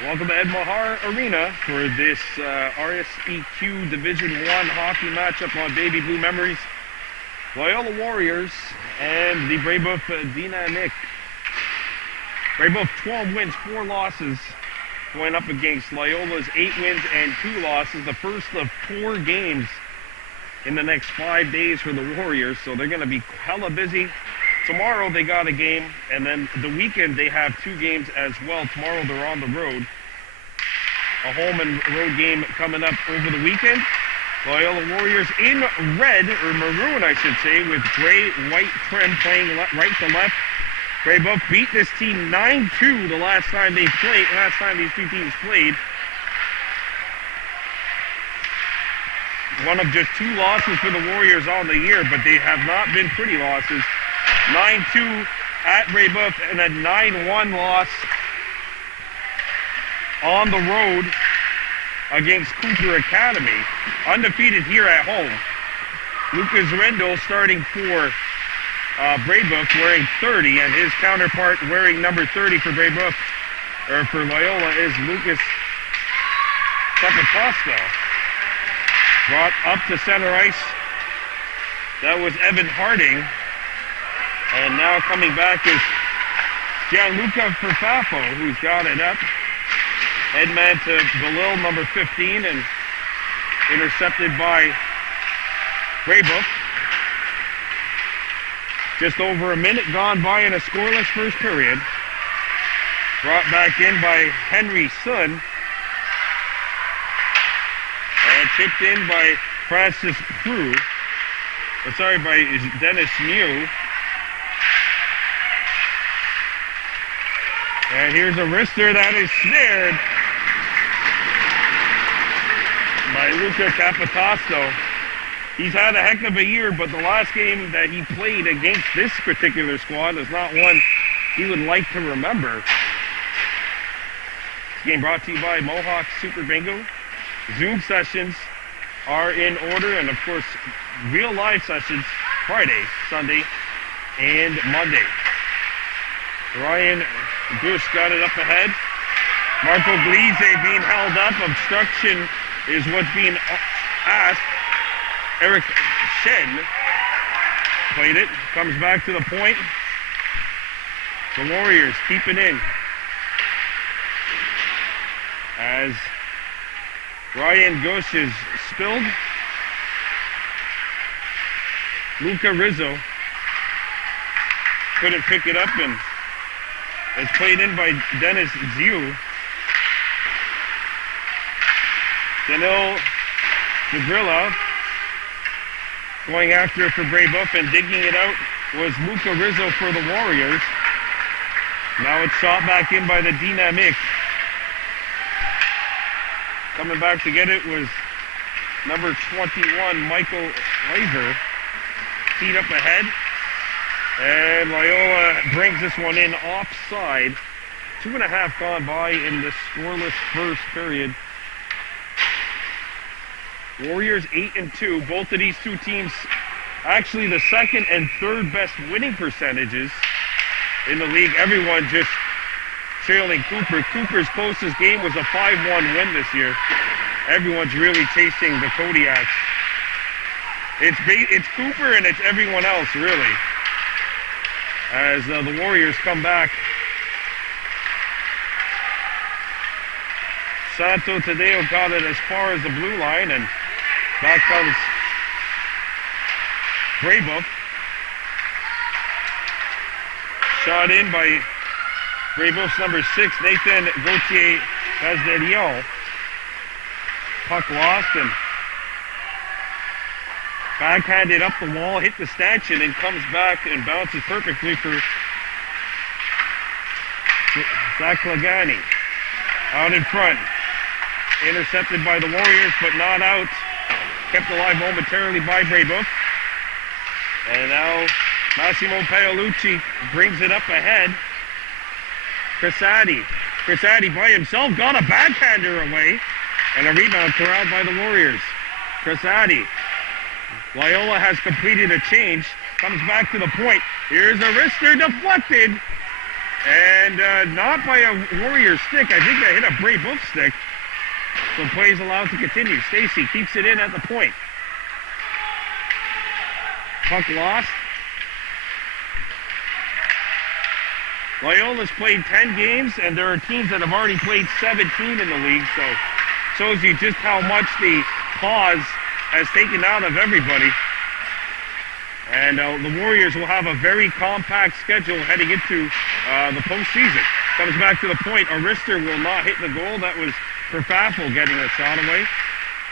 Welcome to Ed Mahar Arena for this RSEQ Division 1 hockey matchup on Baby Blue Memories. Loyola Warriors and the Brebeuf Dynamic. Brebeuf 12 wins, 4 losses going up against Loyola's 8 wins and 2 losses. The first of 4 games in the next 5 days for the Warriors, so they're going to be hella busy. Tomorrow they got a game, and then the weekend they have 2 games as well. Tomorrow they're on the road. A home and road game coming up over the weekend. Loyola Warriors in red, or maroon I should say, with gray-white trim playing right to left. Brebeuf beat this team 9-2 the last time these two teams played. One of just 2 losses for the Warriors on the year, but they have not been pretty losses. 9-2 at Brebeuf and a 9-1 loss on the road against Cooper Academy. Undefeated here at home. Lucas Rendell starting for Brebeuf wearing 30, and his counterpart wearing number 30 for Brebeuf, or for Loyola, is Lucas Capitosto. Brought up to center ice. That was Evan Harding. And now coming back is Gianluca Perfafo, who's got it up. Headman to Galil, number 15, and intercepted by Brebeuf. Just over a minute gone by in a scoreless first period. Brought back in by Henry Sun. And chipped in by Francis Prue. By Dennis Mew. And here's a wrister that is snared by Luca Capitosto. He's had a heck of a year, but the last game that he played against this particular squad is not one he would like to remember. This game brought to you by Mohawk Super Bingo. Zoom sessions are in order, and of course, real live sessions Friday, Sunday, and Monday. Ryan Gush got it up ahead. Marco Gliese being held up. Obstruction is what's being asked. Eric Shen played it. Comes back to the point. The Warriors keep it in. As Ryan Gush is spilled. Luca Rizzo couldn't pick it up, and it's played in by Dennis Ziu. Danil Zagrilla going after it for Brebeuf, and digging it out was Luca Rizzo for the Warriors. Now it's shot back in by the Dynamic. Coming back to get it was number 21, Michael Laser. Feet up ahead. And Loyola brings this one in offside. 2.5 gone by in the scoreless first period. Warriors 8-2. Both of these two teams actually the second and third best winning percentages in the league. Everyone just trailing Cooper. Cooper's closest game was a 5-1 win this year. Everyone's really chasing the Kodiaks. It's Cooper and it's everyone else, really. As the Warriors come back. Santo Tadeo got it as far as the blue line, and back comes Brebeuf. Shot in by Brebeuf's number 6, Nathan Gauthier Casderion. Puck lost, and backhanded up the wall, hit the stanchion, and comes back and bounces perfectly for Zach Lagani. Out in front. Intercepted by the Warriors, but not out. Kept alive momentarily by Brebeuf. And now Massimo Paolucci brings it up ahead. Crisati by himself got a backhander away. And a rebound corralled by the Warriors. Crisati. Loyola has completed a change. Comes back to the point. Here's a wrister deflected. And not by a Warrior stick. I think I hit a Brebeuf stick. So play is allowed to continue. Stacy keeps it in at the point. Puck lost. Loyola's played 10 games, and there are teams that have already played 17 in the league, so shows you just how much the pause has taken out of everybody. And the Warriors will have a very compact schedule heading into the postseason. Comes back to the point. Arister will not hit the goal. That was Kerfafel getting a shot away.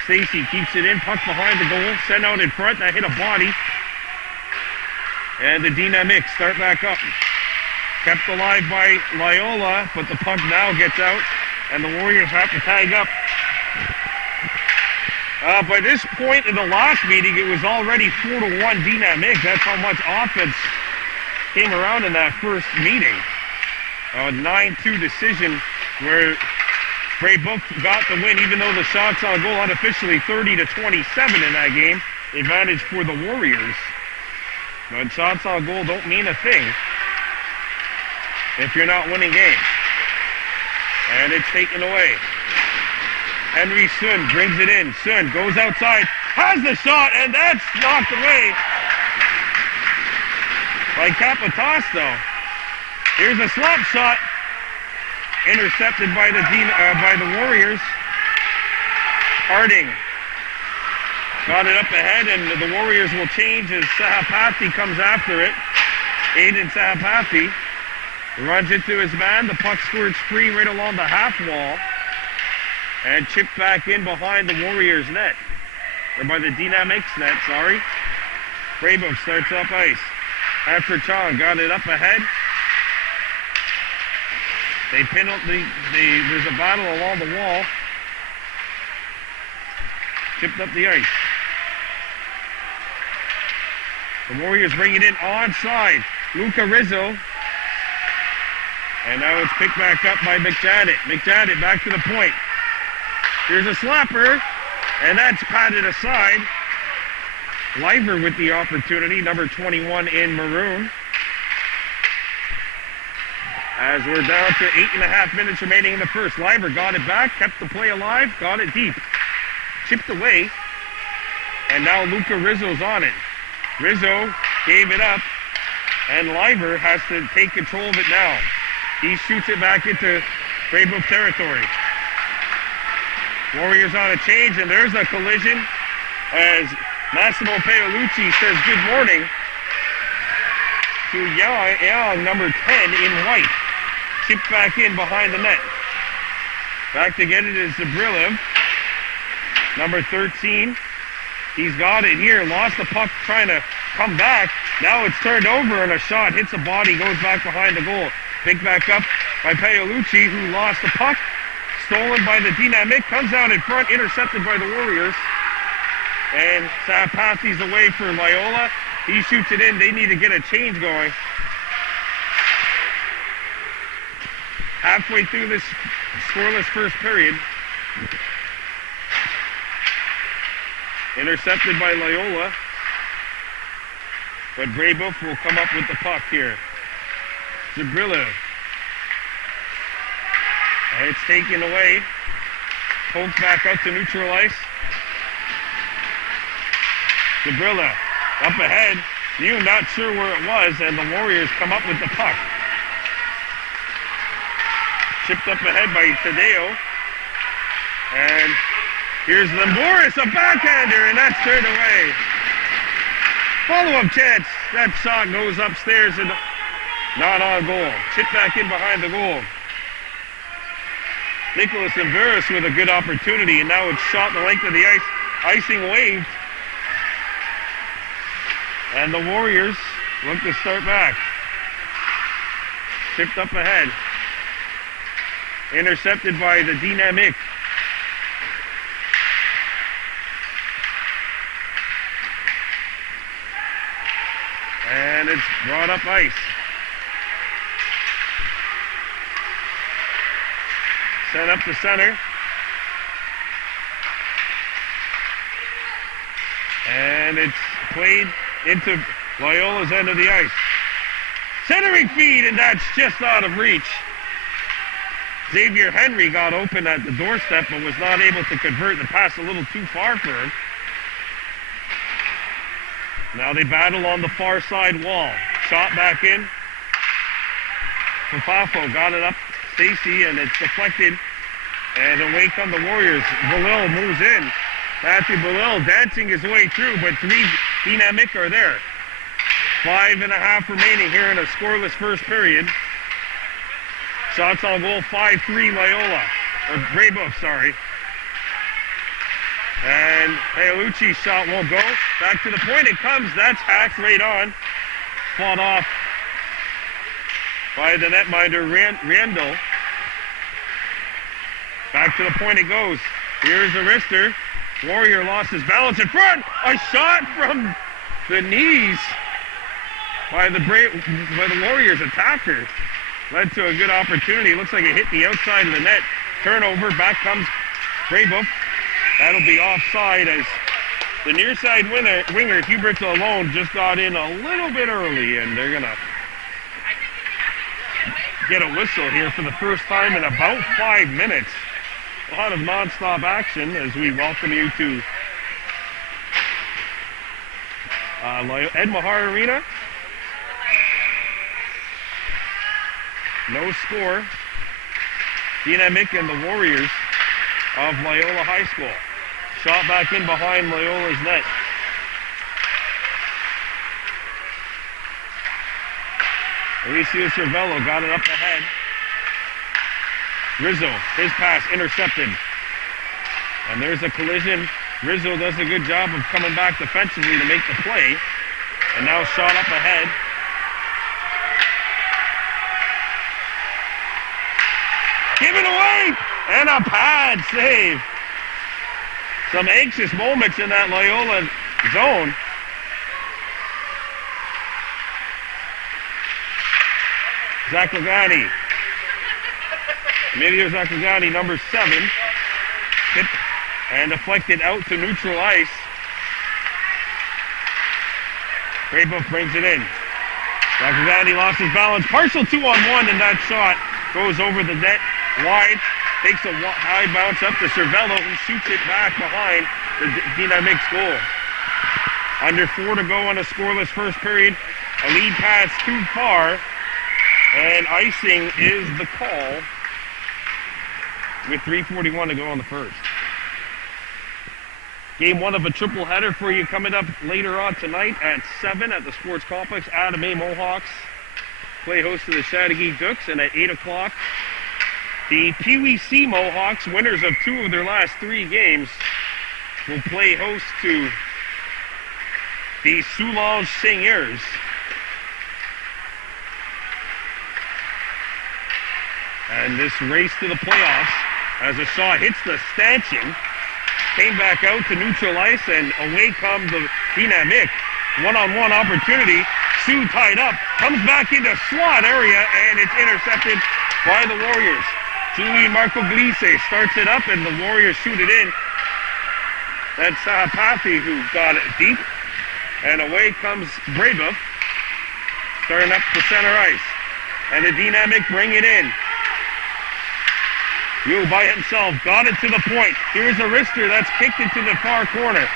Stacy keeps it in. Puck behind the goal. Sent out in front. That hit a body. And the Dynamics start back up. Kept alive by Loyola, but the puck now gets out, and the Warriors have to tag up. By this point in the last meeting, it was already 4-1 Dynamic. That's how much offense came around in that first meeting. A 9-2 decision where Brebeuf got the win, even though the shots on goal unofficially 30-27 in that game. Advantage for the Warriors. But shots on goal don't mean a thing if you're not winning games. And it's taken away. Henry Sun brings it in. Sun goes outside, has the shot, and that's knocked away by Capitasto. Here's a slap shot, intercepted by the Warriors. Harding got it up ahead, and the Warriors will change as Sahapathy comes after it. Aiden Sahapathy runs into his man. The puck squirts free right along the half wall and chipped back in behind the Warriors' net. Or by the Dynamics net, sorry. Brebeuf starts up ice. After Chong got it up ahead. They pin up there's a battle along the wall. Chipped up the ice. The Warriors bring it in onside. Luca Rizzo. And now it's picked back up by McJanet. McJanet back to the point. Here's a slapper. And that's patted aside. Leiber with the opportunity, number 21 in maroon. As we're down to 8.5 minutes remaining in the first. Leiber got it back, kept the play alive, got it deep. Chipped away. And now Luca Rizzo's on it. Rizzo gave it up. And Leiber has to take control of it now. He shoots it back into Brebeuf territory. Warriors on a change, and there's a collision as Massimo Paolucci says good morning to Yang, number 10 in white. Chipped back in behind the net. Back to get it is Jean-de-Brebeuf, number 13. He's got it here, lost the puck trying to come back. Now it's turned over and a shot hits a body, goes back behind the goal. Picked back up by Paolucci, who lost the puck. Stolen by the Dynamic, comes out in front, intercepted by the Warriors. And Sapathi's away for Loyola. He shoots it in. They need to get a change going. Halfway through this scoreless first period. Intercepted by Loyola. But Brebeuf will come up with the puck here. Jean-de-Brebeuf. And it's taken away. Poked back up to neutral ice. Jean-de-Brebeuf up ahead. Mew not sure where it was, and the Warriors come up with the puck. Chipped up ahead by Tadeo. And here's Limboris, a backhander, and that's turned away. Follow-up chance. That shot goes upstairs and not on goal. Chipped back in behind the goal. Nicholas Limboris with a good opportunity, and now it's shot the length of the ice. Icing waved. And the Warriors look to start back. Chipped up ahead. Intercepted by the Dynamic. And it's brought up ice. Sent up to center. And it's played into Loyola's end of the ice. Centering feed, and that's just out of reach. Xavier Henry got open at the doorstep, but was not able to convert. The pass a little too far for him. Now they battle on the far side wall. Shot back in. Fafafo got it up. Stacy, and it's deflected. And away come the Warriors. Belil moves in. Matthew Belil dancing his way through, but three Dynamic are there. 5.5 remaining here in a scoreless first period. Shots on goal, 5-3 Loyola. Or Brebeuf, sorry. And Paolucci's shot won't go. Back to the point it comes. That's hacked right on. Fought off by the netminder, Randall. Back to the point it goes. Here's a wrister. Warrior lost his balance in front. A shot from the knees by the Warriors attacker. Led to a good opportunity. Looks like it hit the outside of the net. Turnover. Back comes Brebeuf. That'll be offside as the near side winger, Hubert alone, just got in a little bit early, and they're going to get a whistle here for the first time in about 5 minutes. A lot of non-stop action as we welcome you to Ed Mahar Arena. No score. Dynamic and the Warriors of Loyola High School. Shot back in behind Loyola's net. Alicio Cervello got it up ahead. Rizzo, his pass intercepted. And there's a collision. Rizzo does a good job of coming back defensively to make the play. And now shot up ahead. Given away! And a pad save. Some anxious moments in that Loyola zone. Zaklagani. Emilio Zaklagani, number 7. Hit and deflected out to neutral ice. Brebeuf brings it in. Zaklagani lost his balance. Partial 2-on-1, and that shot goes over the net wide. Takes a high bounce up to Cervello, who shoots it back behind the Dynamic's goal. Under 4 to go on a scoreless first period. A lead pass too far, and icing is the call with 3:41 to go on the first. Game 1 of a triple header for you coming up later on tonight at 7 at the Sports Complex. Adam A. Mohawks play host to the Chateauguay Dukes, and at 8 o'clock, the Pee Wee C Mohawks, winners of 2 of their last 3 games, will play host to the Soulange Seigneurs. And this race to the playoffs as a shot hits the stanchion, came back out to neutral ice, and away comes the Dynamic. One-on-one opportunity. Sue tied up, comes back into slot area, and it's intercepted by the Warriors. Julian Marco Glisse starts it up, and the Warriors shoot it in. That's Pathy who got it deep. And away comes Brebeuf, starting up to center ice. And the Dynamic bring it in. Yu by himself, got it to the point. Here's a wrister that's kicked it to the far corner.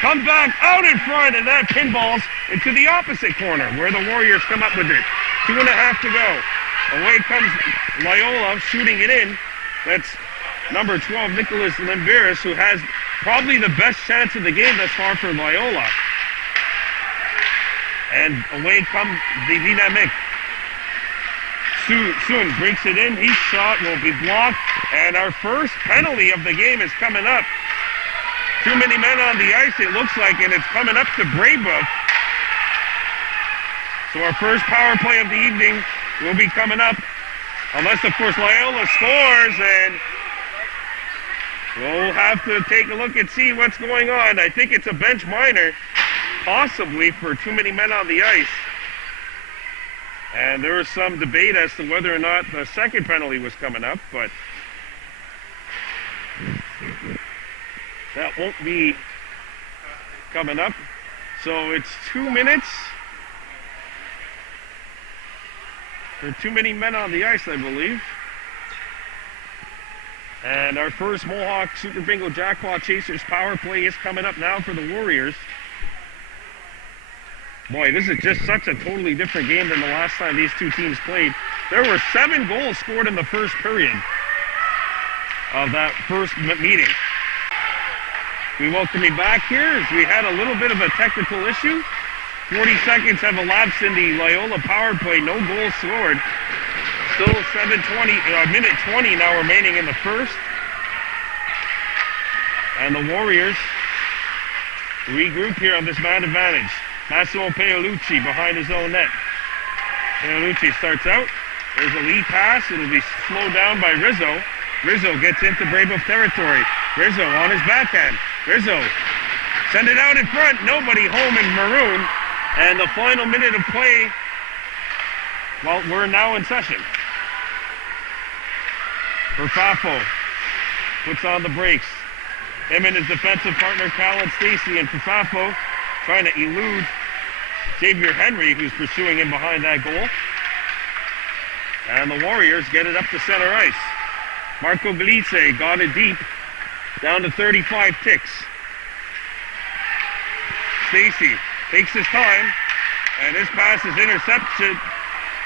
Comes back out in front, and that pinballs into the opposite corner where the Warriors come up with it. 2.5 to go. Away comes Loyola shooting it in. That's number 12, Nicholas Limberis, who has probably the best chance of the game thus far for Loyola. And away comes the Dynamic. Soon breaks it in. His shot will be blocked. And our first penalty of the game is coming up. Too many men on the ice, it looks like, and it's coming up to Brebeuf. So our first power play of the evening will be coming up, unless of course Loyola scores, and we'll have to take a look and see what's going on. I think it's a bench minor, possibly for too many men on the ice. And there was some debate as to whether or not the second penalty was coming up, but that won't be coming up. So it's 2 minutes There are too many men on the ice, I believe. And our first Mohawk Super Bingo Jackpot Chasers power play is coming up now for the Warriors. Boy, this is just such a totally different game than the last time these two teams played. There were 7 goals scored in the first period of that first meeting. We welcome you back here as we had a little bit of a technical issue. 40 seconds have elapsed in the Loyola power play. No goals scored. Still minute 20 now remaining in the first. And the Warriors regroup here on this man advantage. Massimo Paolucci behind his own net. Paolucci starts out. There's a lead pass. It'll be slowed down by Rizzo. Rizzo gets into Brebeuf territory. Rizzo on his backhand. Rizzo send it out in front. Nobody home in maroon. And the final minute of play, well, we're now in session. Fafo puts on the brakes. Him and his defensive partner, Callan Stacey, and Fafo trying to elude Xavier Henry, who's pursuing him behind that goal. And the Warriors get it up to center ice. Marco Galice got it deep, down to 35 ticks. Stacey takes his time, and this pass is intercepted.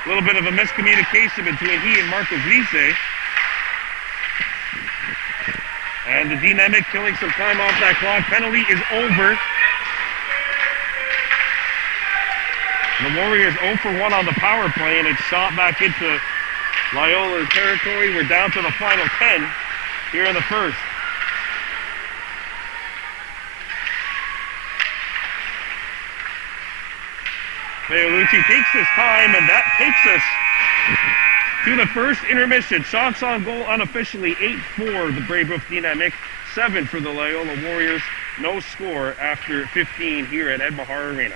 A little bit of a miscommunication between he and Marco Galice. And the Dynamic killing some time off that clock. Penalty is over. The Warriors 0 for 1 on the power play, and it's shot back into Loyola territory. We're down to the final 10 here in the first. Paolucci takes his time, and that takes us to the first intermission. Shots on goal unofficially 8-4 the Brebeuf Dynamic, 7 for the Loyola Warriors. No score after 15 here at Ed Mahar Arena.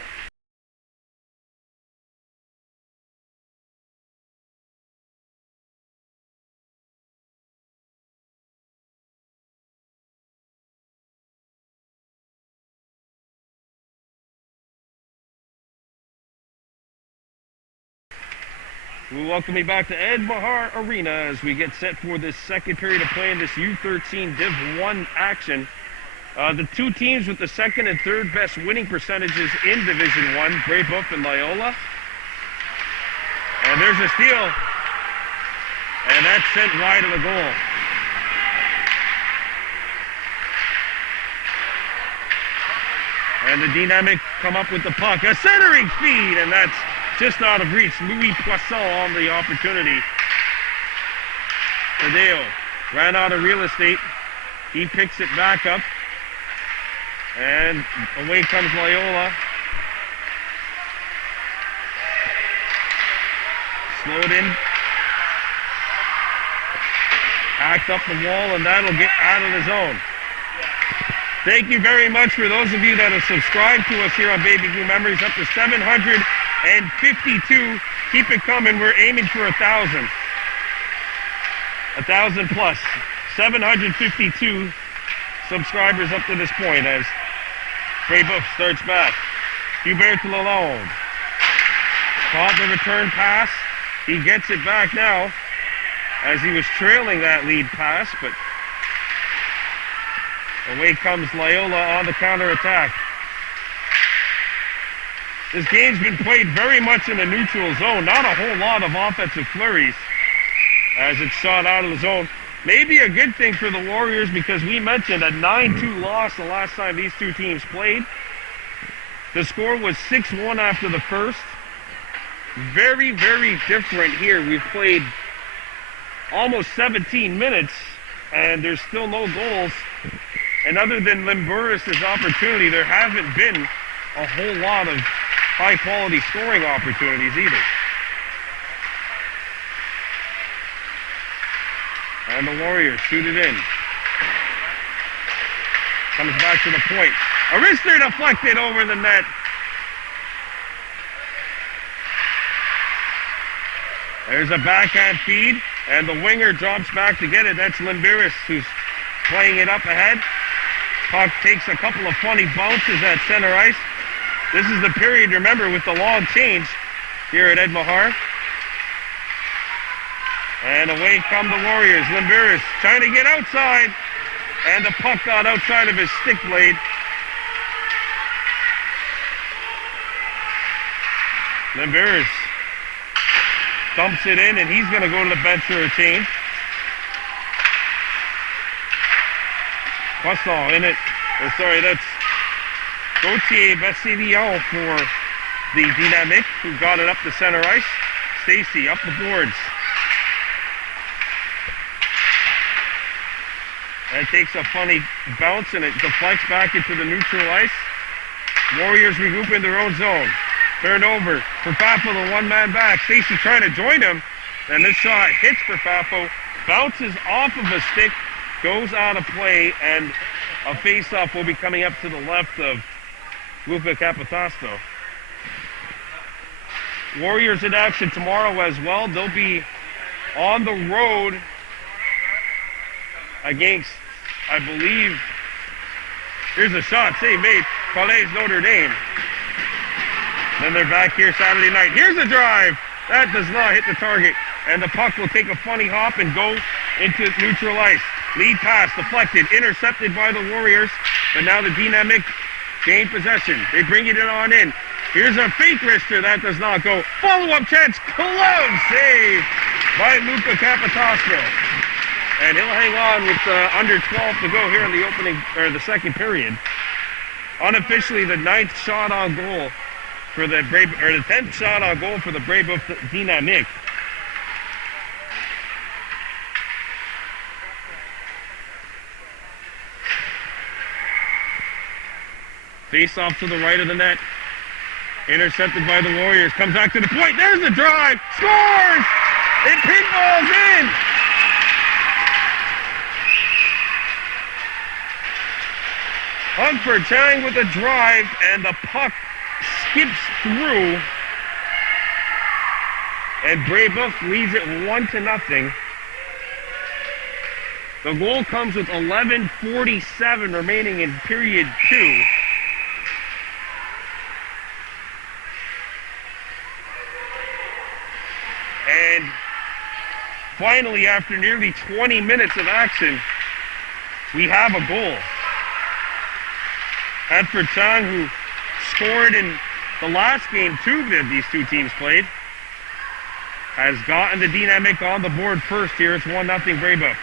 We welcome you back to Ed Mahar Arena as we get set for this second period of play in this U13 Div1 action. The two teams with the second and third best winning percentages in Division 1, Brebeuf and Loyola. And there's a steal. And that's sent wide of the goal. And the Dynamic come up with the puck. A centering feed, and that's just out of reach. Louis Poisson on the opportunity. Tadeo ran out of real estate. He picks it back up. And away comes Loyola. Slowed in. Hacked up the wall, and that'll get out of the zone. Thank you very much for those of you that have subscribed to us here on Baby Blue Memories. Up to 752. Keep it coming. We're aiming for 1,000. 1,000 plus. 752 subscribers up to this point as Brebeuf starts back. Hubert Lalonde. Caught the return pass. He gets it back now as he was trailing that lead pass, but away comes Loyola on the counterattack. This game's been played very much in the neutral zone. Not a whole lot of offensive flurries as it's shot out of the zone. Maybe a good thing for the Warriors because we mentioned a 9-2 loss the last time these two teams played. The score was 6-1 after the first. Very, very different here. We've played almost 17 minutes and there's still no goals. And other than Limburus' opportunity, there haven't been a whole lot of high-quality scoring opportunities either. And the Warriors shoot it in. Comes back to the point. Arister deflected over the net. There's a backhand feed, and the winger drops back to get it. That's Limburus who's playing it up ahead. Puck takes a couple of funny bounces at center ice. This is the period, remember, with the long change here at Ed Mahar. And away come the Warriors. Limberis trying to get outside. And the puck got outside of his stick blade. Limberis dumps it in, and he's going to go to the bench for a change. Poisson in it. Sorry, that's Gauthier Bastillon for the Dynamic, who got it up the center ice. Stacy up the boards. That takes a funny bounce, and it deflects back into the neutral ice. Warriors regroup in their own zone. Turned over for Fafo, the one-man back. Stacy trying to join him, and this shot hits for Fafo, bounces off of a stick, goes out of play, and a face-off will be coming up to the left of Luca Capitasto. Warriors in action tomorrow as well. They'll be on the road against, I believe, here's a shot, save made, Calais Notre Dame. Then they're back here Saturday night. Here's a drive. That does not hit the target. And the puck will take a funny hop and go into neutral ice. Lead pass deflected, intercepted by the Warriors. But now the Dynamic gain possession. They bring it on in. Here's a fake wrister. That does not go. Follow-up chance. Glove save by Luca Capitasto. And he'll hang on with under 12 to go here in the opening, or the second period. Unofficially, the 9th shot on goal for the Brave, or the 10th shot on goal for the Brebeuf Dynamic. Face off to the right of the net. Intercepted by the Warriors. Comes back to the point. There's the drive. Scores! It pinballs in. Hugford Chang with a drive, and the puck skips through. And Brebeuf leads it 1-0. The goal comes with 11:47 remaining in period 2. And finally, after nearly 20 minutes of action, we have a goal. Hugford Chang, who scored in the last game that these two teams played, has gotten the Dynamic on the board first here. It's 1-0 Brebeuf.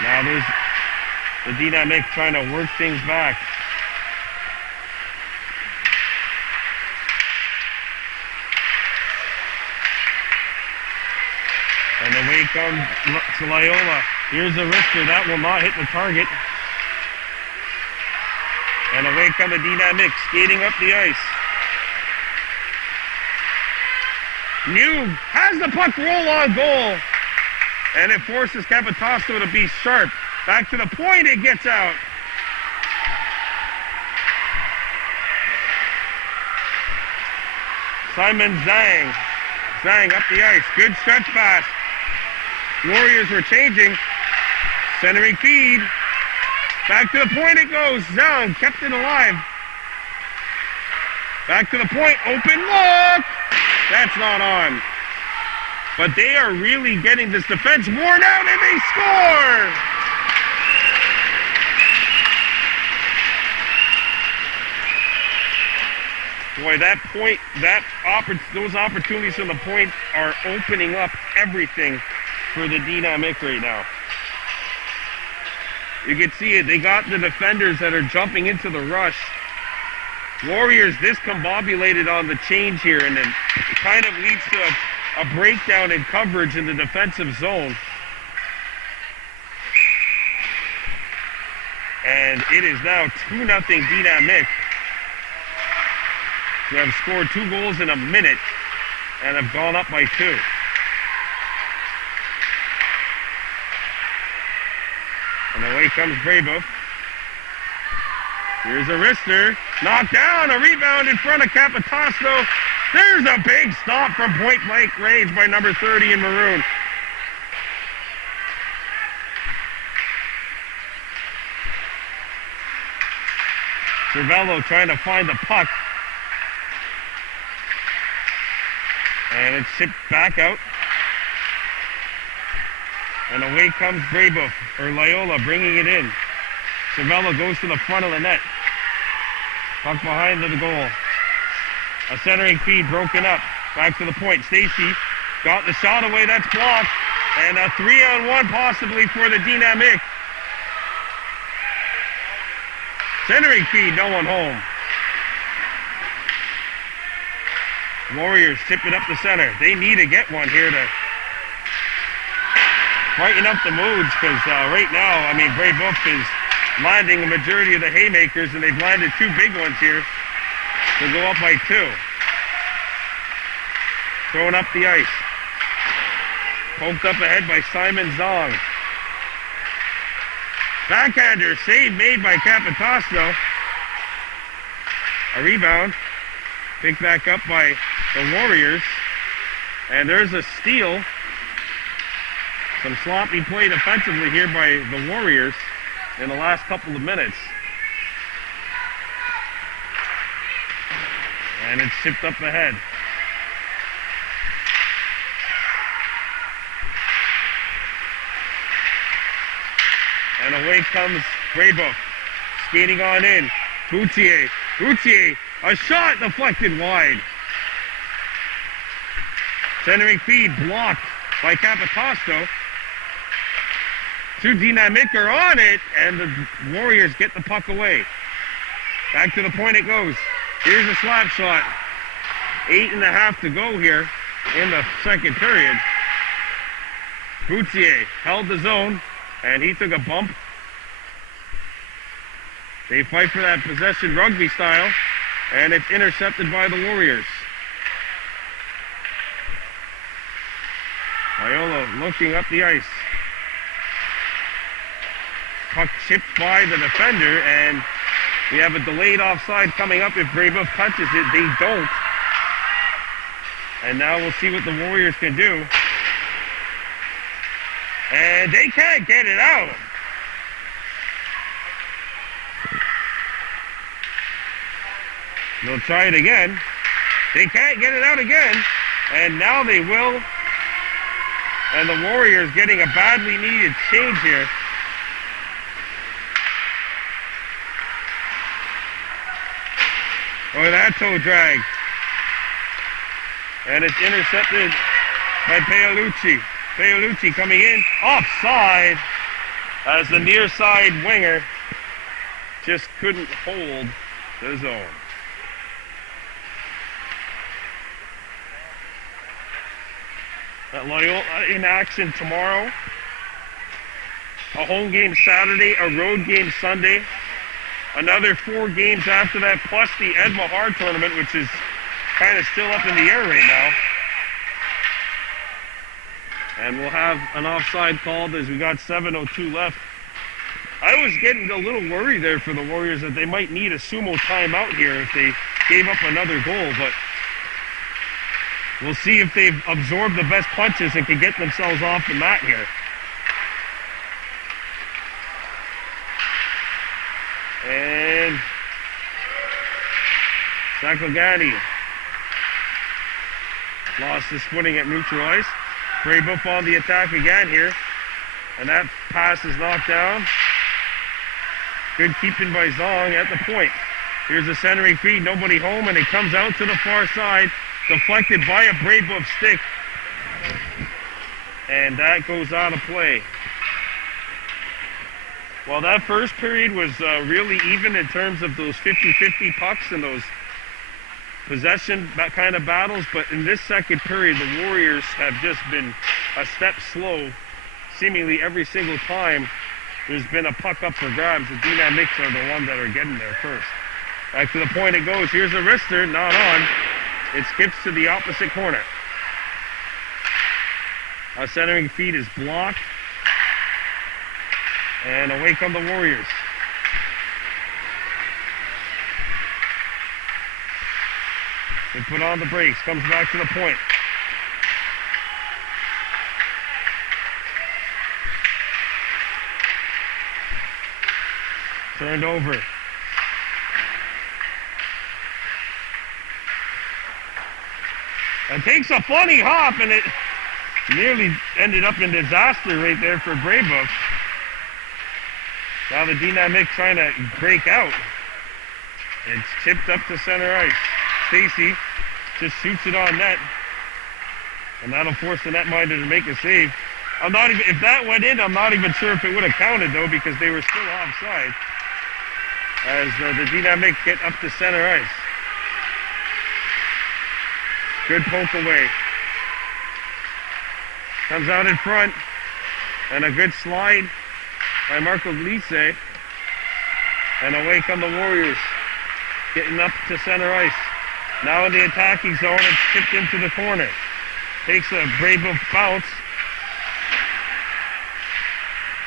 Now there's the Dynamic trying to work things back. And away comes Loyola. Here's a wrister. That will not hit the target. And away come the Dynamic, skating up the ice. New has the puck roll on goal. And it forces Capitasto to be sharp. Back to the point, it gets out. Simon Zhang. Zhang up the ice. Good stretch pass. Warriors were changing. Centering feed. Back to the point it goes. Zhang kept it alive. Back to the point. Open look. That's not on. But they are really getting this defense worn out, and they score! Boy, that point, those opportunities from the point are opening up everything for the Dynamic right now. You can see it. They got the defenders that are jumping into the rush. Warriors discombobulated on the change here, and then it kind of leads to a breakdown in coverage in the defensive zone. And it is now 2-0 Dynamic, who have scored 2 goals in a minute and have gone up by 2. And away comes Brebeuf. Here's a wrister. Knocked down. A rebound in front of Capitasto. There's a big stop from point blank range by number 30 in maroon. Cervello trying to find the puck. And it's shipped back out. And away comes Brebeuf, or Loyola, bringing it in. Cervello goes to the front of the net. Puck behind the goal. A centering feed broken up. Back to the point. Stacy got the shot away. That's blocked. And a 3-on-1 possibly for the Dynamic. Centering feed, no one home. Warriors tip it up the center. They need to get one here to brighten up the moods, because right now, I mean, Brebeuf is landing the majority of the haymakers, and they've landed 2 big ones here to go up by 2. Throwing up the ice. Poked up ahead by Simon Zong. Backhander, save made by Capitastro. A rebound. Picked back up by the Warriors. And there's a steal. Some sloppy play defensively here by the Warriors in the last couple of minutes. And it's tipped up ahead. And away comes Brebeuf. Skating on in. Boutier. Boutier. A shot deflected wide. Centering feed blocked by Capitastro. 2 Dynamic are on it, and the Warriors get the puck away. Back to the point it goes. Here's a slap shot. 8.5 to go here in the second period. Boutier held the zone, and he took a bump. They fight for that possession rugby style, and it's intercepted by the Warriors. Loyola looking up the ice. Puck chipped by the defender, and we have a delayed offside coming up if Brebeuf touches it. They don't. And now we'll see what the Warriors can do. And they can't get it out. They'll try it again. They can't get it out again. And now they will. And the Warriors getting a badly needed change here. Oh, that toe drag. And it's intercepted by Paolucci. Paolucci coming in, offside, as the near side winger just couldn't hold the zone. That Loyola in action tomorrow. A home game Saturday, a road game Sunday. Another 4 games after that, plus the Ed Mahar tournament, which is kind of still up in the air right now. And we'll have an offside called as we got 7:02 left. I was getting a little worried there for the Warriors that they might need a sumo timeout here if they gave up another goal, but we'll see if they've absorbed the best punches and can get themselves off the mat here. And Sacogani lost his footing at neutral ice. Brebeuf on the attack again here. And that pass is knocked down. Good keeping by Zong at the point. Here's a centering feed, nobody home, and it comes out to the far side. Deflected by a Brebeuf stick. And that goes out of play. Well, that first period was really even in terms of those 50-50 pucks and those possession kind of battles, but in this second period, the Warriors have just been a step slow. Seemingly every single time there's been a puck up for grabs, the Dynamics are the ones that are getting there first. Back to the point it goes. Here's a wrister, not on. It skips to the opposite corner. A centering feed is blocked. And away come the Warriors. They put on the brakes, comes back to the point. Turned over. It takes a funny hop, and it nearly ended up in disaster right there for Brebeuf. Now the Dynamic trying to break out. It's chipped up to center ice. Stacy just shoots it on net. And that'll force the netminder to make a save. I'm not even, if that went in, I'm not even sure if it would have counted though, because they were still offside. As the Dynamic get up to center ice. Good poke away. Comes out in front. And a good slide by Marco Glisse. And away come the Warriors. Getting up to center ice. Now in the attacking zone, it's tipped into the corner. Takes a Brebeuf bounce.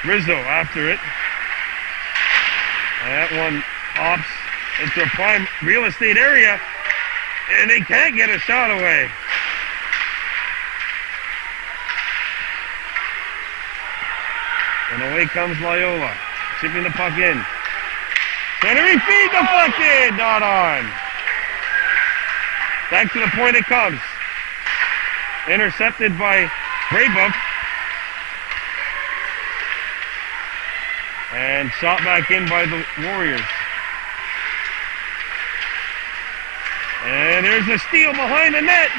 Rizzo after it. And that one hops into a prime real estate area. And they can't get a shot away. And away comes Loyola. Chipping the puck in. Centering feed deflected. Not on. Back to the point it comes. Intercepted by Brebeuf. And shot back in by the Warriors. And there's a steal behind the net.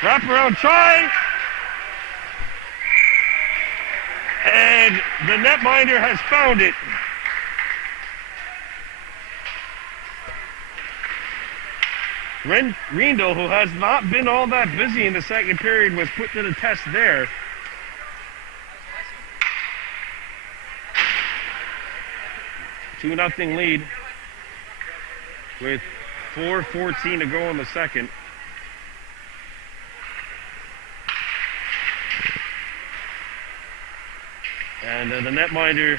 Wraparound try. And the netminder has found it. Riendel, who has not been all that busy in the second period, was put to the test there. Two 2-0 lead with 4:14 to go in the second. And the netminder,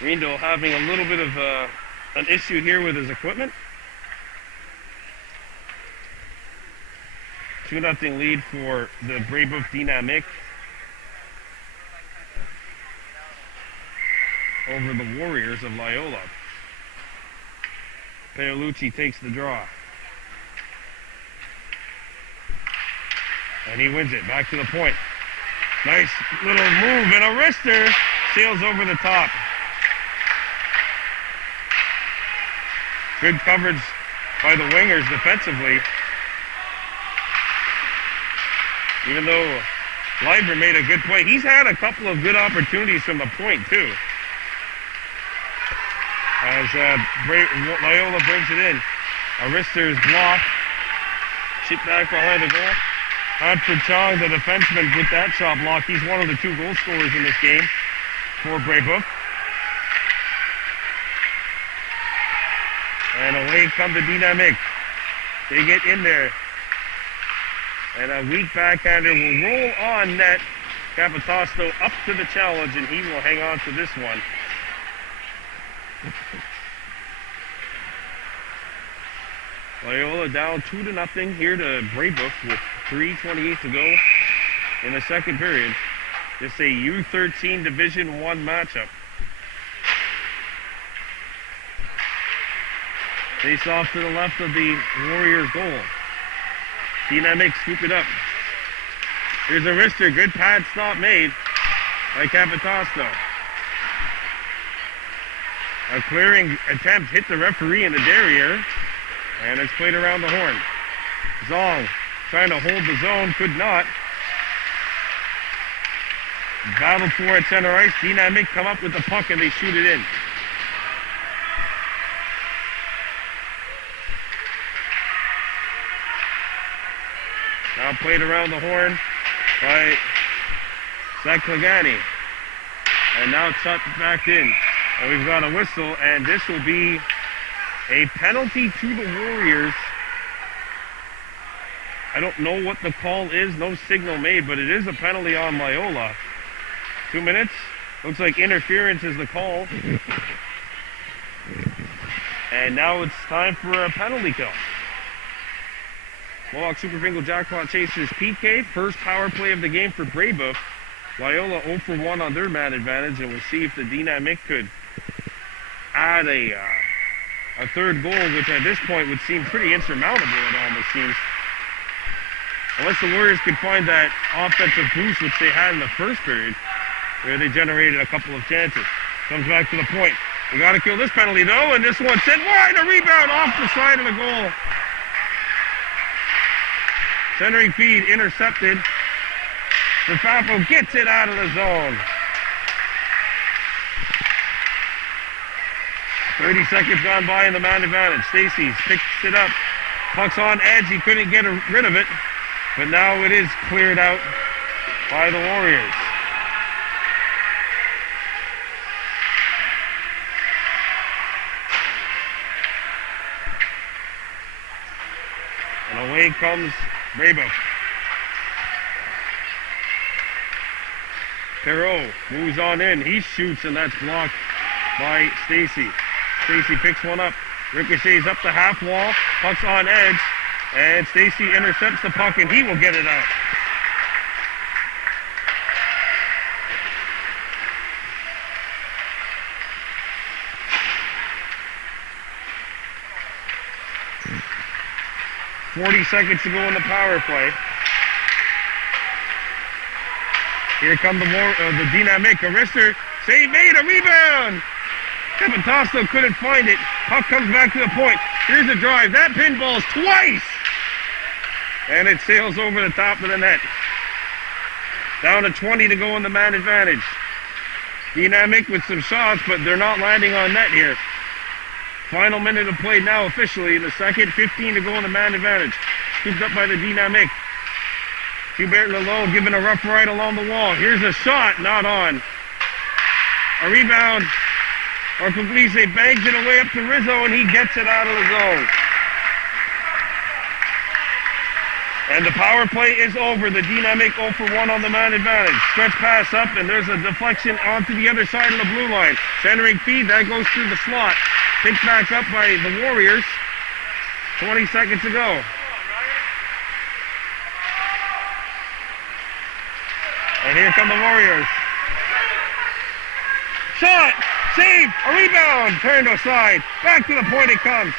Riendel, having a little bit of an issue here with his equipment. 2-0 lead for the Brebeuf Dynamic over the Warriors of Loyola. Paolucci takes the draw. And he wins it. Back to the point. Nice little move, and a wrister sails over the top. Good coverage by the wingers defensively. Even though Leiber made a good play. He's had a couple of good opportunities from the point, too. As Loyola brings it in. Arister's block. Chip back behind the goal. Hanford Chong, the defenseman, with that shot block. He's one of the 2 goal scorers in this game for Brebeuf. And away come the Dynamic. They get in there. And a weak backhander will roll on net. Capitosto up to the challenge, and he will hang on to this one. Loyola down 2-0 here to Brebeuf with 3:28 to go in the second period. This is a U13 Division 1 matchup. Face off to the left of the Warriors goal. Dynamic scoop it up. Here's a wrister. Good pad stop made by Capitosto. A clearing attempt hit the referee in the derriere. And it's played around the horn. Zong trying to hold the zone, could not. Battle for at center ice. Dynamic come up with the puck and they shoot it in. Now played around the horn by Zach Clegani. And now shot back in. And we've got a whistle, and this will be a penalty to the Warriors. I don't know what the call is. No signal made, but it is a penalty on Loyola. 2 minutes. Looks like interference is the call. And now it's time for a penalty kill. Mohawk Super Bingo Jackpot Chasers PK. First power play of the game for Brebeuf. Loyola 0 for 1 on their man advantage, and we'll see if the Dynamic could add a a third goal, which at this point would seem pretty insurmountable, it almost seems. Unless the Warriors could find that offensive boost which they had in the first period, where they generated a couple of chances. Comes back to the point. We got to kill this penalty though, and this one sent wide, a rebound off the side of the goal. Centering feed intercepted. Fafo gets it out of the zone. 30 seconds gone by in the man advantage. Stacey picks it up. Puck's on edge. He couldn't get rid of it. But now it is cleared out by the Warriors. And away comes Brebeuf. Perreault moves on in. He shoots, and that's blocked by Stacey. Stacey picks one up. Ricochets up the half wall. Puck's on edge. And Stacey intercepts the puck, and he will get it out. .40 seconds to go in the power play. Here come the dynamic. A wrister. Save made. A rebound. Capitasto couldn't find it. Puck comes back to the point. Here's a drive. That pinballs twice. And it sails over the top of the net. Down to 20 to go in the man advantage. Dynamic with some shots, but they're not landing on net here. Final minute of play now officially in the second. 15 to go in the man advantage. Scooped up by the Dynamic. Hubert Lelot giving a rough ride along the wall. Here's a shot, not on. A rebound. Or Pugliese bangs it away up to Rizzo, and he gets it out of the zone. And the power play is over. The Dynamic 0 for 1 on the man advantage. Stretch pass up, and there's a deflection onto the other side of the blue line. Centering feed, that goes through the slot. Picked back up by the Warriors. 20 seconds to go. And here come the Warriors. Shot! Save! A rebound! Turned aside. Back to the point it comes.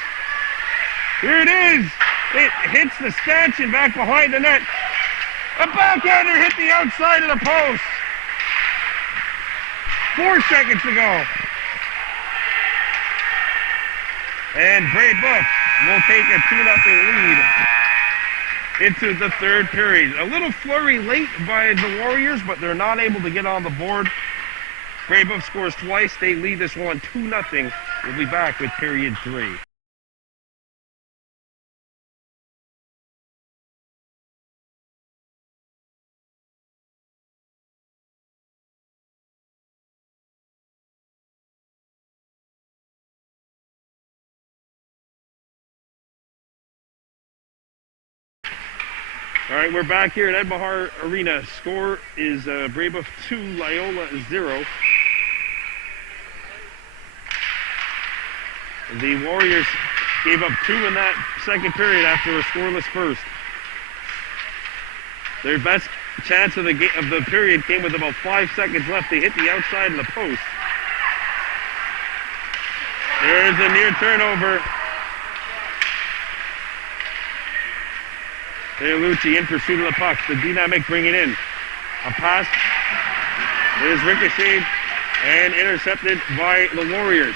Here it is. It hits the stanchion back behind the net. A backhander hit the outside of the post. 4 seconds to go. And Brebeuf will take a 2-0 lead into the third period. A little flurry late by the Warriors, but they're not able to get on the board. Brebeuf scores twice. They lead this one 2-0. We'll be back with period 3. All right, we're back here at Ed Bahar Arena. Score is Brebeuf 2, Loyola 0. The Warriors gave up 2 in that second period after a scoreless first. Their best chance of the period came with about 5 seconds left. They hit the outside of the post. There's a near turnover. Lucci in pursuit of the puck. The Dynamic bring it in. A pass. It is ricocheted and intercepted by the Warriors.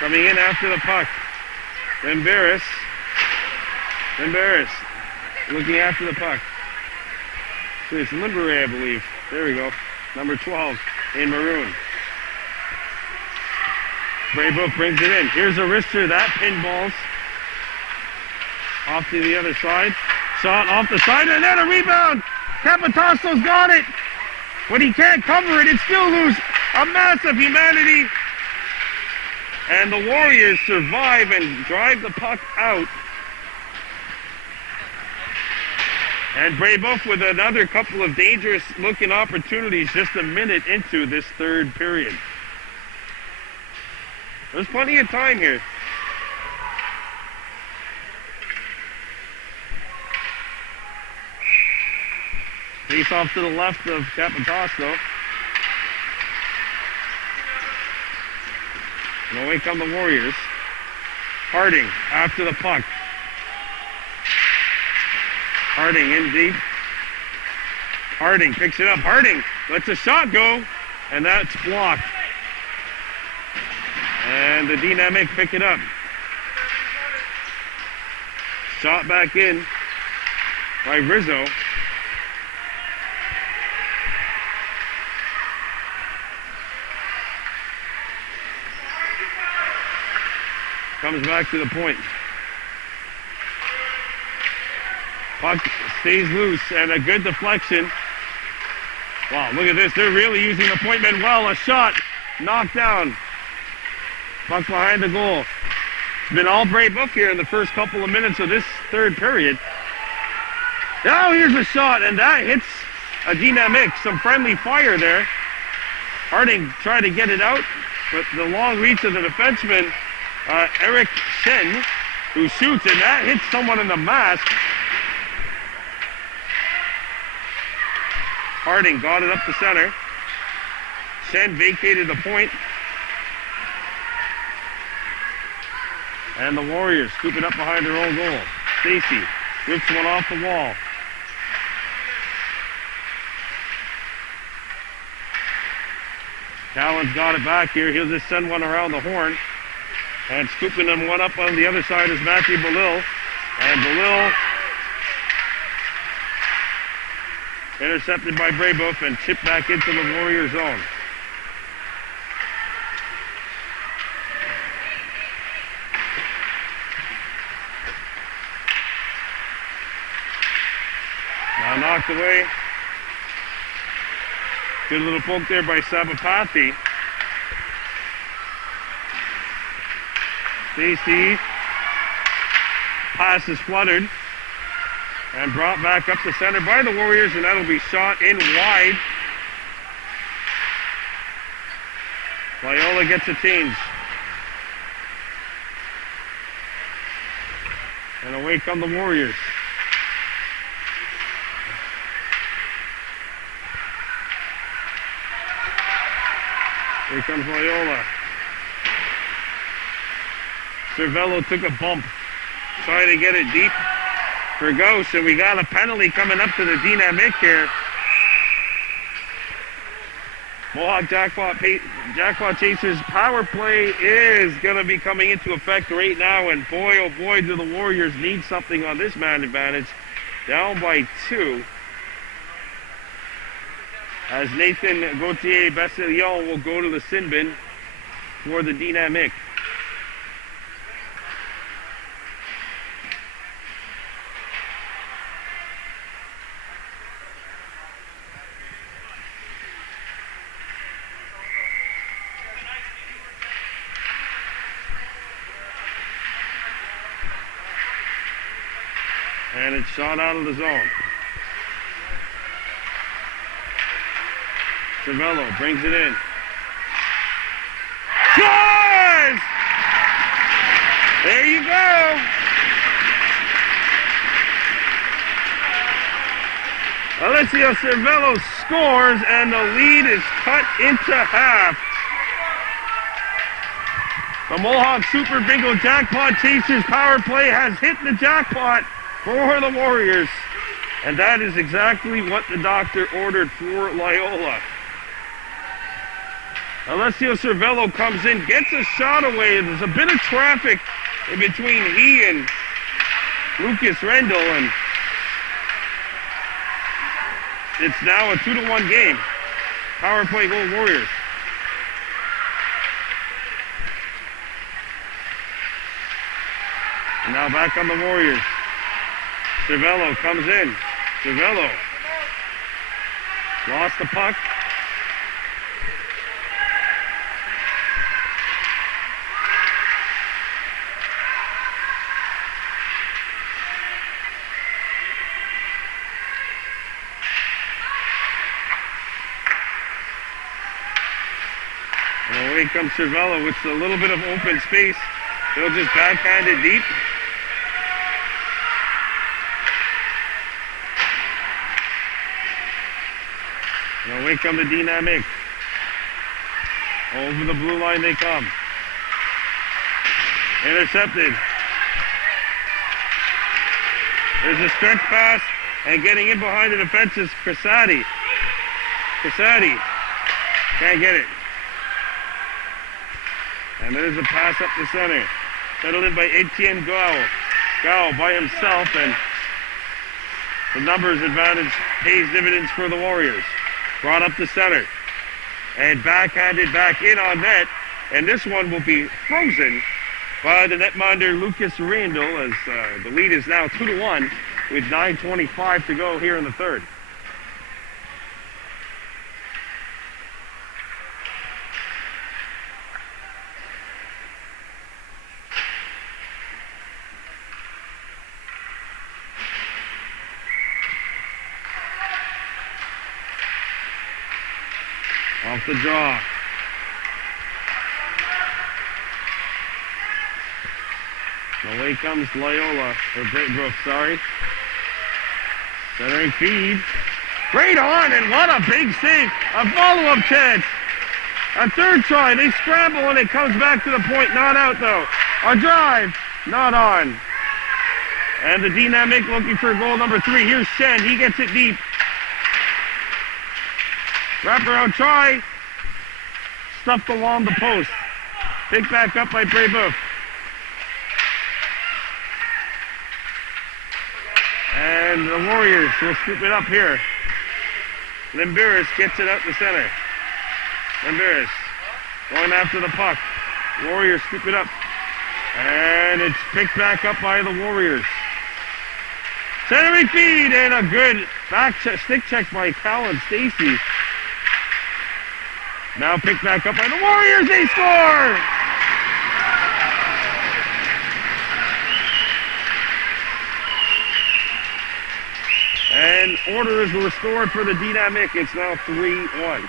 Coming in after the puck. Limberis looking after the puck. So it's Limberay, I believe. There we go. Number 12 in maroon. Brebeuf brings it in. Here's a wrister. That pinballs. Off to the other side. Shot off the side, and then a rebound. Capitasto's got it. But he can't cover it. It's still loose. A massive humanity. And the Warriors survive and drive the puck out. And Brebeuf with another couple of dangerous looking opportunities just a minute into this third period. There's plenty of time here. Face off to the left of Capitasto. And away come the Warriors. Harding after the puck. Harding in deep. Harding picks it up. Harding lets a shot go, and that's blocked. And the Dynamic pick it up. Shot back in by Rizzo. Comes back to the point. Puck stays loose and a good deflection. Wow, look at this. They're really using the point men well. A shot knocked down. Puck behind the goal. It's been all Brebeuf here in the first couple of minutes of this third period. Now here's a shot, and that hits a Dynamic. Some friendly fire there. Harding tried to get it out, but the long reach of the defenseman, Eric Shen, who shoots, and that hits someone in the mask. Harding got it up the center. Shen vacated the point. And the Warriors scoop it up behind their own goal. Stacy rips one off the wall. Callan's got it back here. He'll just send one around the horn. And scooping them one up on the other side is Matthew Belil. And Belil intercepted by Brebeuf and chipped back into the Warrior zone. Now knocked away. Good little poke there by Sabapathy. Stacy. Pass is fluttered and brought back up the center by the Warriors, and that'll be shot in wide. Loyola gets a change. And away come the Warriors. Here comes Loyola. Cervello took a bump, trying to get it deep for Ghost, and we got a penalty coming up to the Dynamic here. Mohawk Jackpot Chasers power play is going to be coming into effect right now, and boy, oh boy, do the Warriors need something on this man advantage. Down by 2. As Nathan Gauthier-Bassillon will go to the sin bin for the Dynamic. And it's shot out of the zone. Cervello brings it in. Scores! There you go. Alessio Cervello scores, and the lead is cut into half. The Mohawk Super Bingo Jackpot Chasers power play has hit the jackpot for the Warriors. And that is exactly what the doctor ordered for Loyola. Alessio Cervello comes in, gets a shot away. There's a bit of traffic in between he and Lucas Rendell, and it's now a 2-1 game. Power play goal Warriors. And now back on the Warriors. Cervello comes in. Cervello lost the puck. And away comes Cervello with a little bit of open space. He'll just backhand it deep. And away come the Dynamic. Over the blue line they come. Intercepted. There's a stretch pass, and getting in behind the defense is Crisati. Crisati can't get it. And there's a pass up the center. Settled in by Etienne Gao. Gao by himself, and the numbers advantage pays dividends for the Warriors. Brought up the center. And backhanded back in on net. And this one will be frozen by the netminder Lucas Randall, as the lead is now 2-1 with 9:25 to go here in the third. Off the draw. Away comes Loyola, or Brebeuf, sorry. Centering feed. Great on, and what a big save. A follow-up chance. A third try. They scramble, and it comes back to the point. Not out, though. A drive. Not on. And the dynamic looking for goal number 3. Here's Shen. He gets it deep. Wraparound try. Stuffed along the post. Picked back up by Brebeuf. And the Warriors will scoop it up here. Limberis gets it out the center. Limberis going after the puck. Warriors scoop it up. And it's picked back up by the Warriors. Centering feed, and a good back check, stick check by Callan Stacy. Now picked back up by the Warriors. They score! And order is restored for the dynamic. It's now 3-1.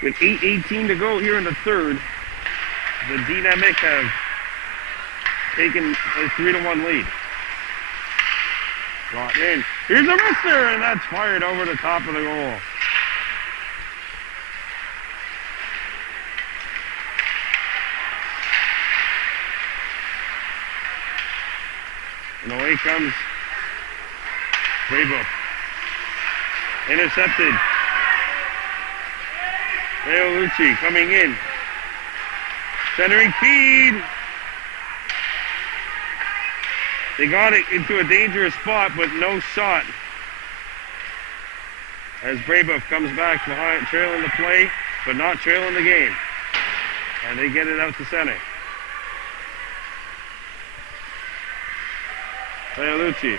With 8:18 to go here in the third, the dynamic have taken a 3-1 lead. Brought in. Here's a wrister, and that's fired over the top of the goal. And away comes Brebeuf. Intercepted. Leolucci coming in. Centering feed. They got it into a dangerous spot, but no shot. As Brebeuf comes back behind, trailing the play, but not trailing the game. And they get it out to center. Leolucci.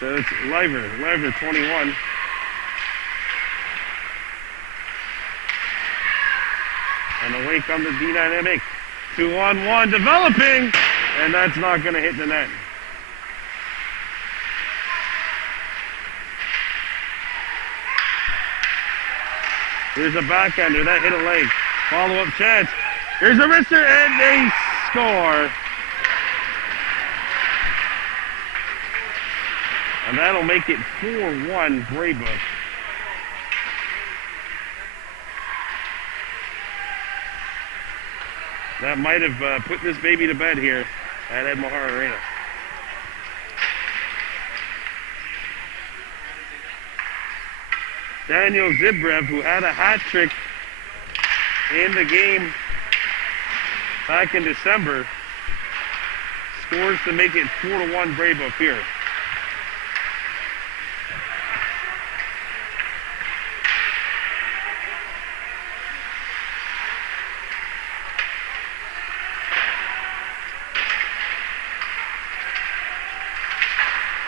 So it's Lever 21. And away comes the dynamic. 2-on-1 developing. And that's not going to hit the net. Here's a backhander. That hit a leg. Follow-up chance. Here's a wrister, and they score. And that'll make it 4-1 Brebeuf. That might have put this baby to bed here at Ed Mahar Arena. Daniel Zibrev, who had a hat trick in the game back in December, scores to make it 4-1 Brebeuf here.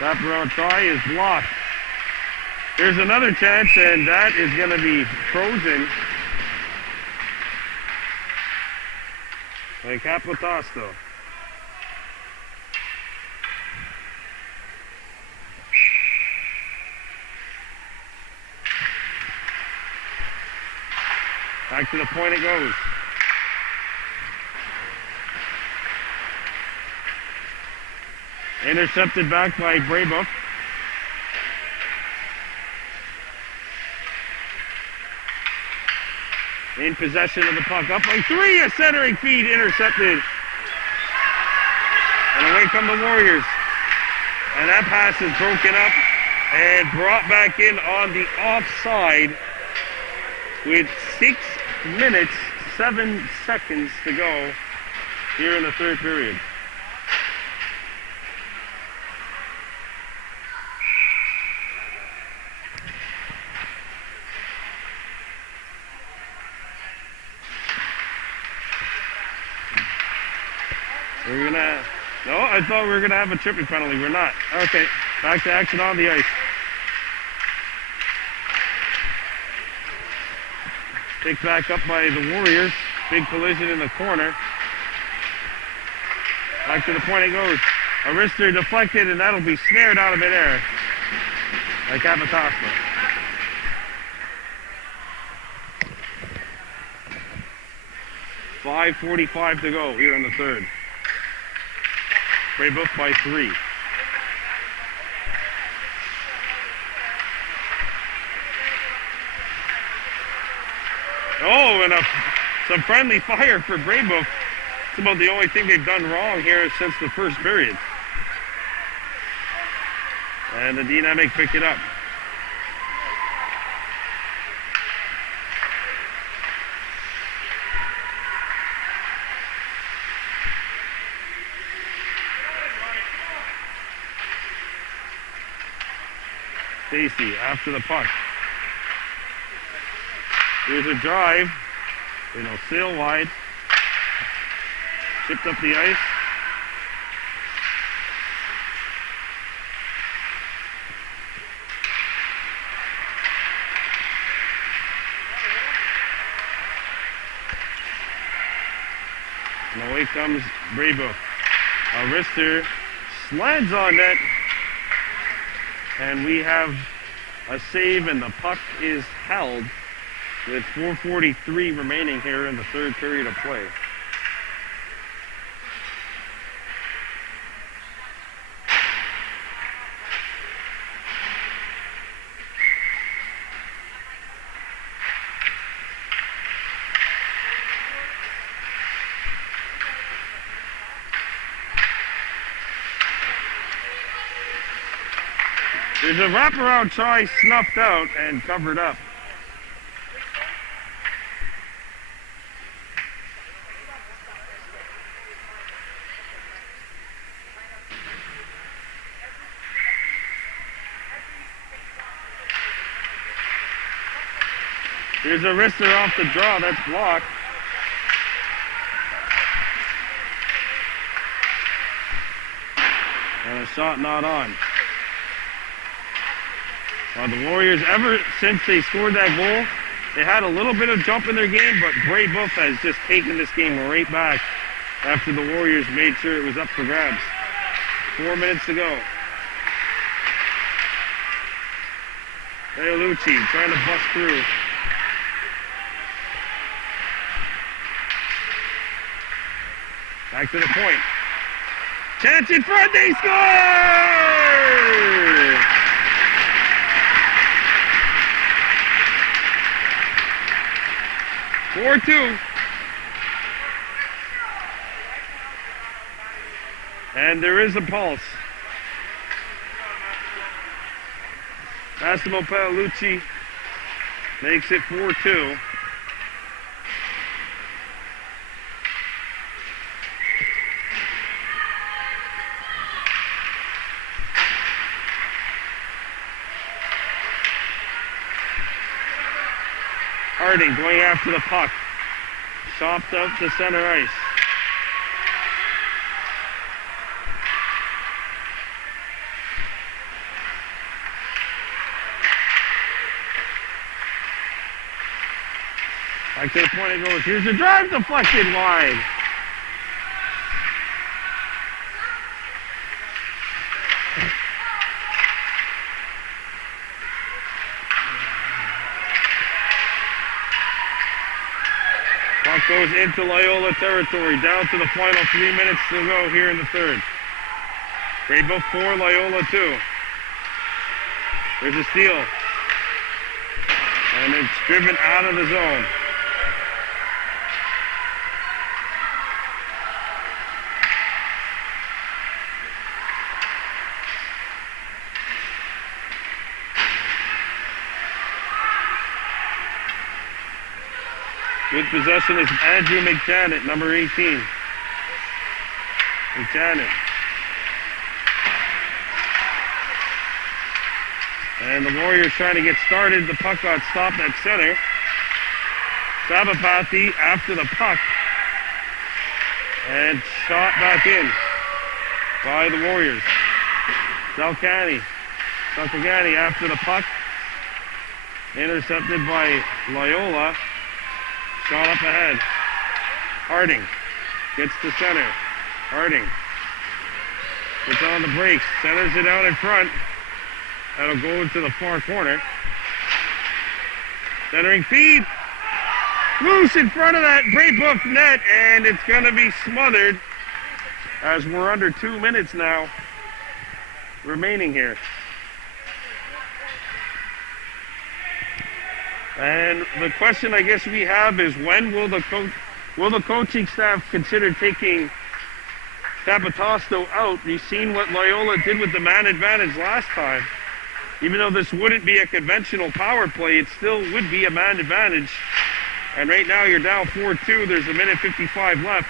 Wraparound try is blocked. Here's another chance, and that is going to be frozen by Capotosto. Back to the point it goes. Intercepted back by Brebeuf. In possession of the puck, up by 3, a centering feed intercepted. And away come the Warriors. And that pass is broken up and brought back in on the offside with 6 minutes, 7 seconds to go here in the third period. No, I thought we were gonna have a tripping penalty. We're not. Okay, back to action on the ice. Picked back up by the Warriors. Big collision in the corner. Back to the point it goes. A wrister deflected, and that'll be snared out of midair by Capitasta. .5:45 to go here in the third. Brebeuf by 3. Oh, and some friendly fire for Brebeuf. It's about the only thing they've done wrong here since the first period. And the Dynamic pick it up. Stacy after the puck. Here's a drive. Sail wide. Chipped up the ice. And away comes Brebeuf. A wrister slides on net. And we have a save, and the puck is held with 4:43 remaining here in the third period of play. There's a wraparound try snuffed out and covered up. Here's a wrister off the draw, that's blocked. And a shot not on. Well, the Warriors, ever since they scored that goal, they had a little bit of jump in their game, but Brebeuf has just taken this game right back after the Warriors made sure it was up for grabs. 4 minutes to go. Leolucci trying to bust through. Back to the point. Chance in front, they score! 4-2. And there is a pulse. Massimo Paolucci makes it 4-2. Harding going after the puck. Chopped out to center ice. Back to the point it goes. Here's the drive deflected wide. Puck goes into Loyola territory, down to the final 3 minutes to go here in the third. Brebeuf 4, Loyola 2. There's a steal. And it's driven out of the zone. With possession is Andrew McJanet, number 18. McJanet. And the Warriors trying to get started. The puck got stopped at center. Sabapathy after the puck. And shot back in by the Warriors. Delcani after the puck. Intercepted by Loyola. Shot up ahead. Harding gets to center. Harding gets on the brakes. Centers it out in front. That'll go into the far corner. Centering feed. Loose in front of that Brebeuf net, and it's going to be smothered as we're under 2 minutes now remaining here. And the question I guess we have is, when will the coaching staff consider taking Capitosto out? You've seen what Loyola did with the man advantage last time. Even though this wouldn't be a conventional power play, it still would be a man advantage. And right now you're down 4-2. There's 1:55 left.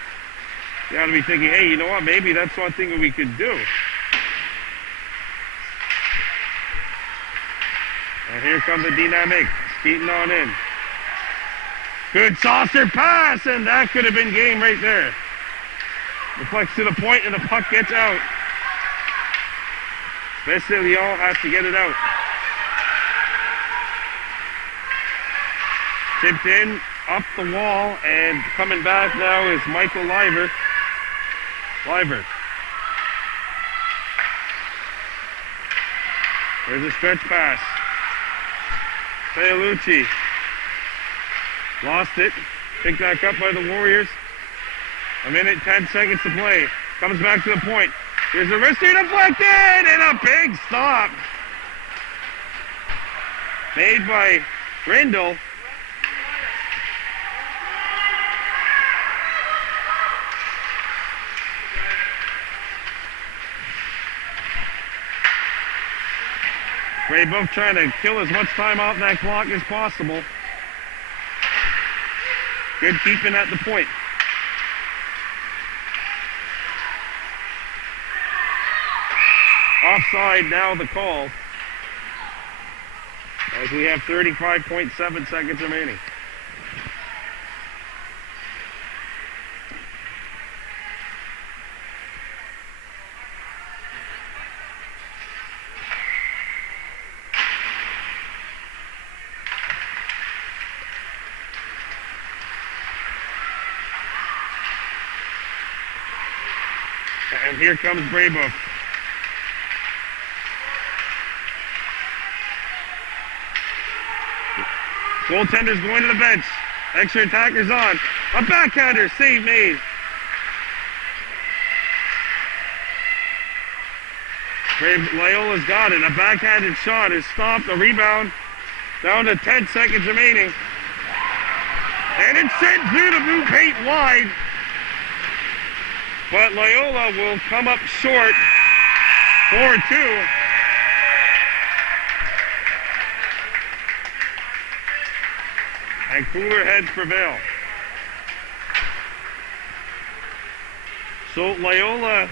You got to be thinking, hey, you know what? Maybe that's one thing that we could do. And here comes the dynamic. Skating on in. Good saucer pass, and that could have been game right there. Deflects to the point, and the puck gets out. Leon has to get it out. Tipped in, up the wall, and coming back now is Michael Liver. There's a stretch pass. Feolucci lost it. Picked back up by the Warriors. 1:10 to play. Comes back to the point. Here's a wrist deflected, and a big stop made by Grindle. Brebeuf trying to kill as much time off that clock as possible. Good keeping at the point. Offside now the call, as we have 35.7 seconds remaining. And here comes Brebeuf. Goaltender's going to the bench. Extra attacker's on. A backhander, save made. Loyola's got it. A backhanded shot is stopped. A rebound. Down to 10 seconds remaining. And it's sent through the blue paint wide. But Loyola will come up short. 4-2. And cooler heads prevail. So Loyola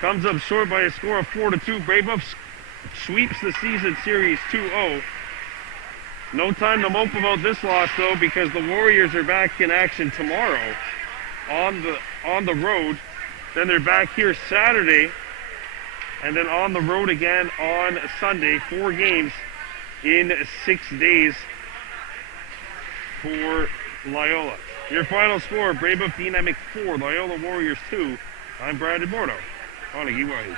comes up short by a score of 4-2. Brebeuf sweeps the season series 2-0. No time to mope about this loss though, because the Warriors are back in action tomorrow on the road. Then they're back here Saturday, and then on the road again on Sunday. 4 games in 6 days for Loyola. Your final score, Brebeuf Dynamic 4, Loyola Warriors 2. I'm Brandon Bordeaux on Iwai.